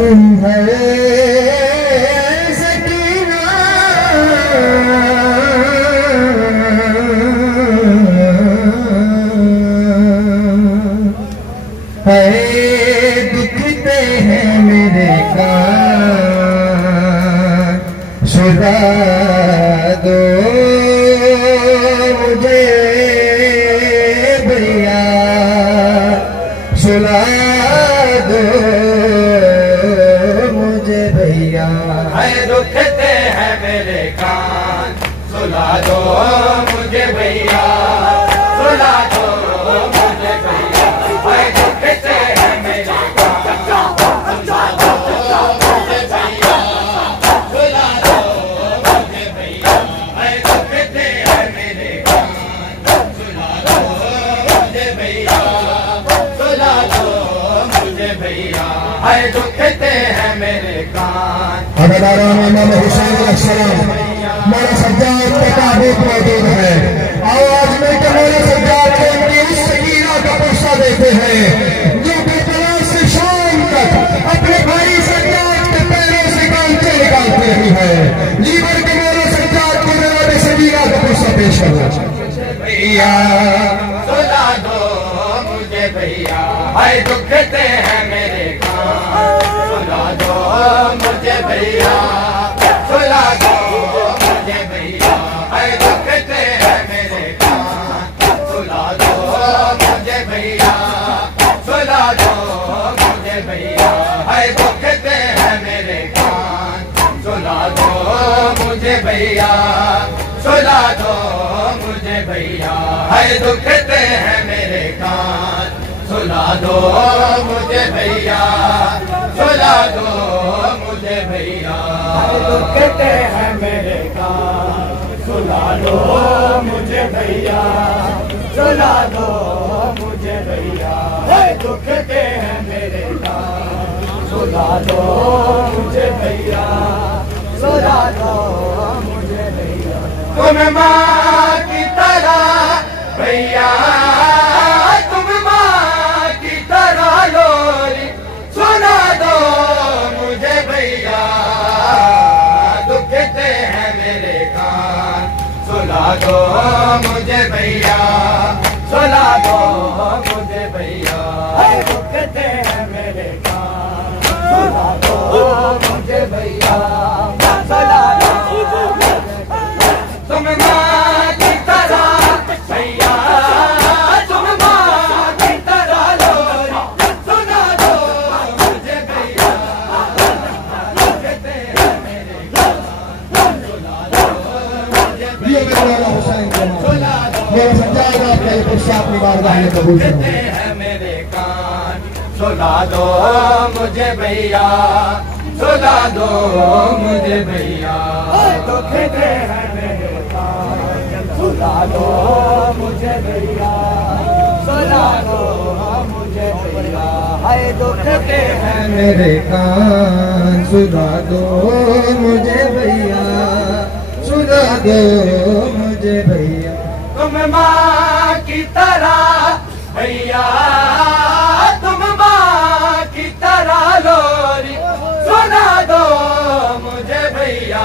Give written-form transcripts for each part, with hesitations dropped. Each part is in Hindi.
तुम है सकीना, है दुखते हैं मेरे कान, सुना दो मुझे भैया, सुना दो मुझे भैया। है दुखते हैं मेरे कान, सुला दो मुझे भैया, सुला दो मुझे भैया। है दुखते हैं मेरे कान, सुला दो मुझे भैया, सुला दो मुझे भैया। है दुखते हैं मेरे कान, सुला दो मुझे भैया, सुला दो मुझे भैया। है दुखते हैं मेरे कान। इमाम हुसैन अलैहिस्सलाम मौला सज्जाद के ताबूत मौजूद है। आवाज में के मौला सज्जाद को उनकी उस सकीना का पुरसा देते हैं जो करबला से शाम तक अपने भाई सज्जाद के पैरों से गांचे निकालती रही है। लीवर के मौला सज्जाद को जनाब सकीना का पुरसा पेश करो भैया, सुला दो मुझे भैया। है दुखते हैं मेरे कान, सुला दो मुझे भैया, सुला दो मुझे भैया। है दुखते हैं मेरे कान, सुला दो मुझे भैया, सुला दो मुझे भैया। है दुखते हैं मेरे कान, सुला दो मुझे भैया, सुला दो मुझे भैया। है दुखते हैं मेरे कान, सुला दो मुझे भैया, सुला दो मुझे भैया। है दुखते हैं मेरे कान, सुला दो मुझे भैया, सुला दो मुझे भैया। है दुखते हैं मेरे कान, सुला दो मुझे भैया, सुला दो मुझे भैया। तुम माँ की तरह भैया, तुम माँ की तरह लोरी, सुना दो मुझे भैया। दुखते हैं मेरे कान, सुला दो मुझे भैया, सुला दो मुझे भैया। है दुखते हैं मेरे कान, सुला दो मुझे भैया, सुला दो मुझे भैया। तुम माँ की तरह भैया, तुम माँ की तरह लोरी, सुना दो मुझे भैया। दुखते हैं मेरे कान, सुला दो मुझे भैया, सुला दो मेरे सज्जाद आपका ये पुरसा अपनी बारगाह में कबूल करो। दुखते हैं मेरे कान, सुला दो मुझे भैया, सुला दो मुझे भैया। दुखते हैं मेरे कान, सुला दो मुझे भैया, सुला दो मुझे भैया। है दुखते हैं मेरे कान, सुला दो मुझे भैया, सुला दो मुझे भैया। तुम माँ की तरह भैया, तुम माँ की तरह लोरी, सुना दो मुझे भैया।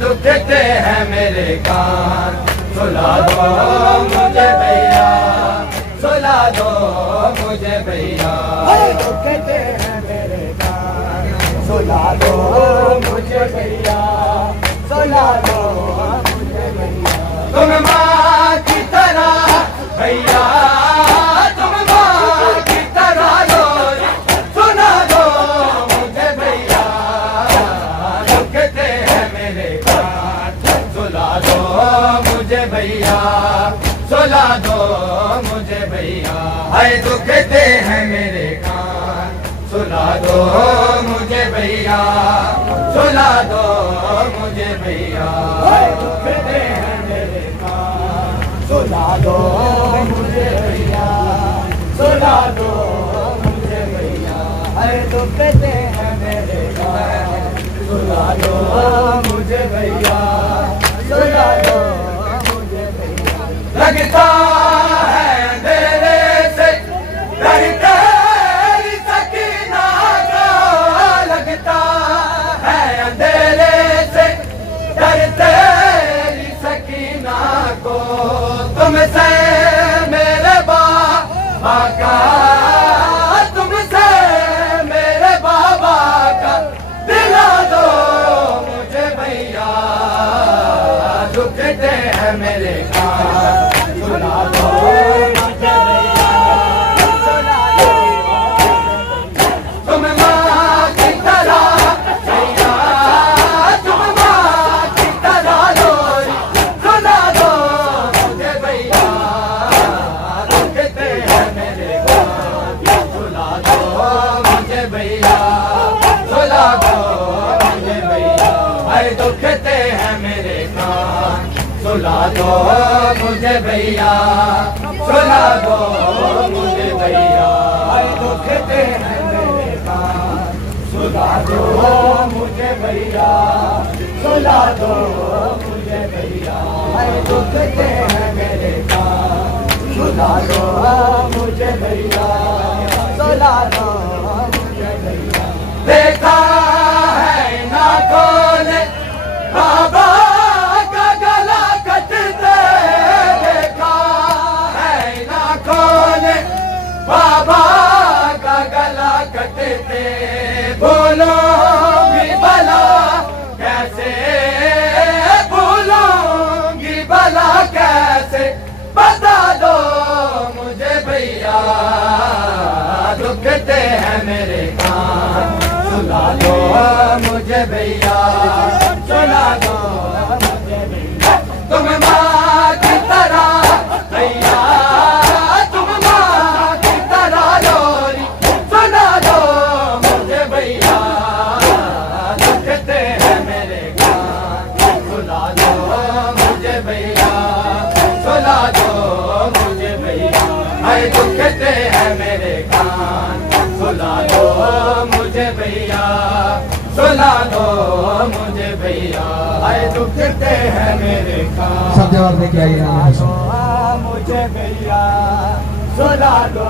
दुखते हैं मेरे कान, सुला दो मुझे भैया, सुला दो मुझे भैया। दुखते हैं मेरे कान, सुला दो मुझे भैया, सुला दो मुझे भैया। तुम माँ की तरह भैया, तुम माँ की तरह लोरी, सुना दो मुझे भैया। दुखते हैं मेरे कान, सुला दो मुझे भैया, सुला दो मुझे भैया। है दुखते हैं मेरे कान, सुला दो मुझे भैया, सुला दो मुझे भैया। है दुखते हैं मेरे कान, सुला दो मुझे भैया, सुला दो मुझे भैया। है दुखते हैं मेरे कान, सुला दो मुझे भैया, सुला दो मुझे भैया। लगता है अंधेरे से डरते सकीना का हैं मेरे कान, सुला दो मुझे भैया, सुला दो। तुम माँ की तरह भैया, तुम माँ की तरह लोरी, सुला दो मुझे भैया, दुखते हैं मेरे कान, सुला दो मुझे भैया, सुला दो मुझे भैया, अरे दुखते हैं मेरे कान, सुला दो मुझे भैया, सुला दो मुझे भैया, अरे दुखते हैं मेरे कान, सुला दो मुझे भैया, सुला दो मुझे भैया, अरे दुखते हैं मेरे कान, सुला दो मुझे भैया, सुला दो मुझे भैया। देखा है ना खोले बाबा का गला कटते, देखा है ना खोले बाबा का गला कटते, भूलूंगी भला कैसे, भूलूंगी भला कैसे, बता दो मुझे भैया, दुखते हैं मेरे कान, सुला दो मुझे भैया, सुला दो मुझे भैया। तुम माँ की तरह भैया, तुम माँ की तरह लोरी, सुला दो मुझे भैया, दुखते हैं मेरे कान, सुला दो मुझे भैया, सुला दो मुझे भैया, अरे दुखते हैं मेरे कान, सुला दो मुझे भैया, सुला दो मुझे भैया, अरे दुखते हैं मेरे कान। सब जवाब लेके आइए मुझे भैया, सुला दो।